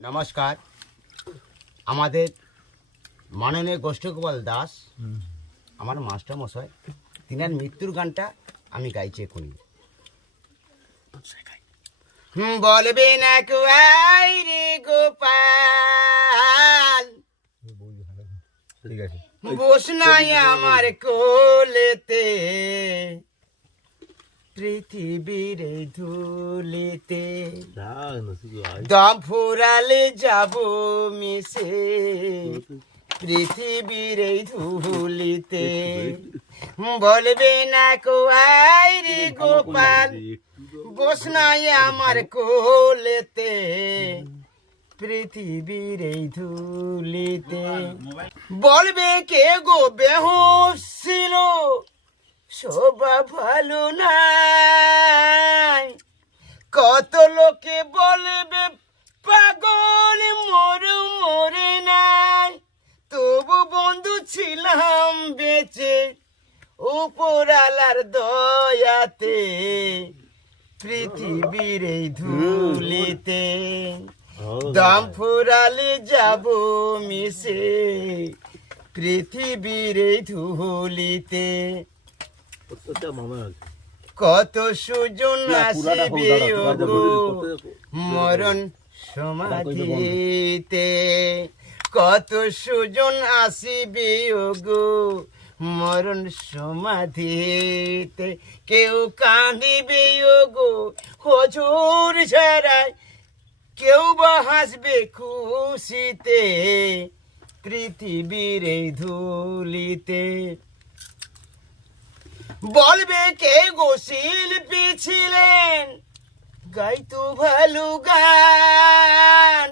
নমস্কার। আমাদের মাননীয় গোষ্ঠগোপাল দাস আমার মাস্টার মশাই, তিনার মৃত্যুর গানটা আমি গাইছি এখনই। বলবে না কুয়াই রে গোপাল, বস নাই আমার কোলেতে, পৃথিবীর ধুলিতে দম ফুরালে যাব মিশে, পৃথিবীর ধুলিতে। বলবে না কোয়াই রে গোপাল, বস নাই আমার কোলেতে, পৃথিবীর ধুলিতে। বলবে কে গো বেহুশ ছিল, শোভা ভালো নাই, কত লোকে বলবে পাগল মরু মরে নাই, তবু বন্ধু ছিলাম বেঁচে উপরালার দয়াতে, পৃথিবীর এই ধুলিতে দম ফুরালে যাব মিশে, পৃথিবীর এই ধুলিতে। কত সুজন আসিবে গো মরণ সমাধিতে, কত সুজন আসিবে গো মরণ সমাধিতে। কেউ কাঁদিবে গো হজুর ছাড়াই, কেউ বা হাসবে খুশিতে, পৃথিবীর এই ধুলিতে। বলবে কে গো শিল্পী ছিলেন, গাইতো ভালো গান,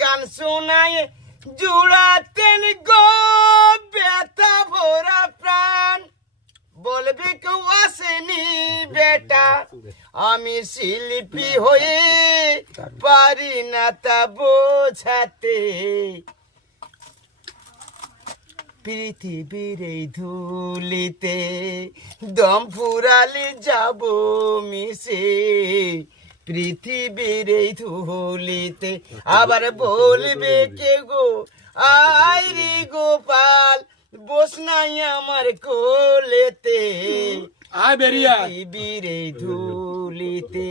গান শোনায় জুড়াতেন গো ব্যথা ভরা প্রাণ। বলবে কেউ আসেনি বেটা, আমি শিল্পী হয়ে পারি না তা বোঝাতে, পৃথিবীর এই ধুলিতে দম ফুরালে যাব মিশে, পৃথিবীর এই ধুলিতে। আবার বলবে কে গো আই রে গোপাল, বস নাই আমার কোলেতে, পৃথিবীর এই ধুলিতে।